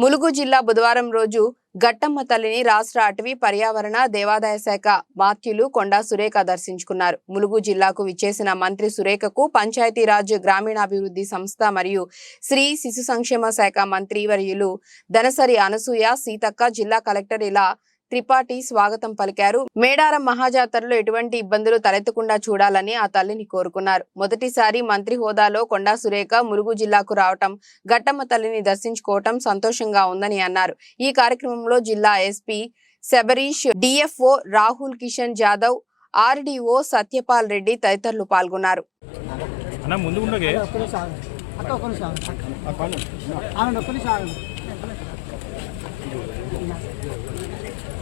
ములుగు జిల్లా బుధవారం రోజు గట్టమ్మ తల్లిని రాష్ట్ర అటవీ పర్యావరణ దేవాదాయ శాఖ మాత్యులు కొండా సురేఖ దర్శించుకున్నారు. ములుగు జిల్లాకు విచ్చేసిన మంత్రి సురేఖకు పంచాయతీరాజ్ గ్రామీణాభివృద్ధి సంస్థ మరియు శ్రీ శిశు సంక్షేమ శాఖ మంత్రి వర్యులు దనసరి అనసూయ సీతక్క, జిల్లా కలెక్టర్ ఇలా త్రిపాఠి స్వాగతం పలికారు. మేడారం మహాజాతరలో ఎటువంటి ఇబ్బందులు తలెత్తకుండా చూడాలని ఆ తల్లిని కోరుకున్నారు. మొదటిసారి మంత్రి హోదాలో కొండా సురేఖ ములుగు జిల్లాకు రావటం, గట్టమ్మ తల్లిని దర్శించుకోవటం సంతోషంగా ఉందని అన్నారు. ఈ కార్యక్రమంలో జిల్లా SP Shabarish, DFO Rahul Kishan Jadhav, RDO Satyapal Reddy తదితరులు పాల్గొన్నారు.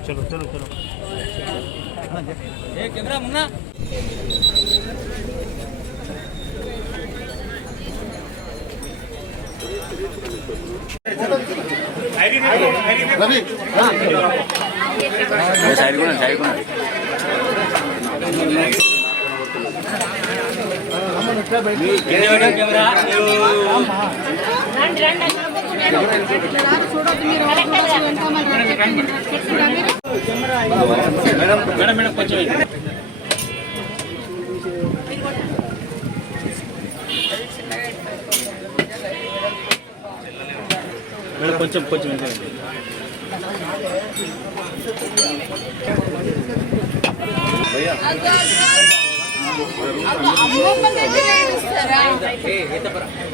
चलो चलो चलो camera Munna camera madam madam కొంచెం మేడం కొంచెం కొంచెం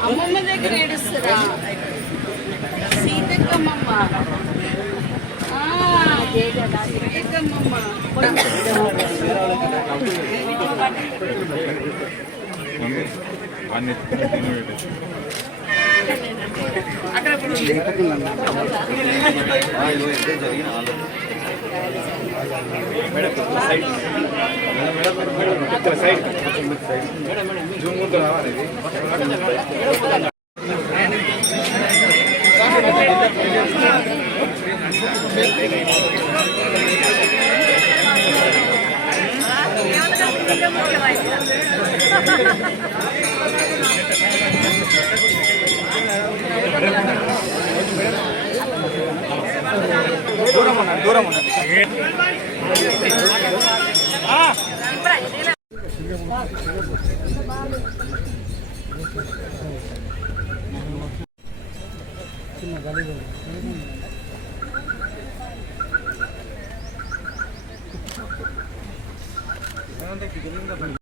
అమ్మమ్మ దగ్గర ఏడుస్తారా సీతక్కమ్మ జూమ్ ముందు రావాలి. దూరం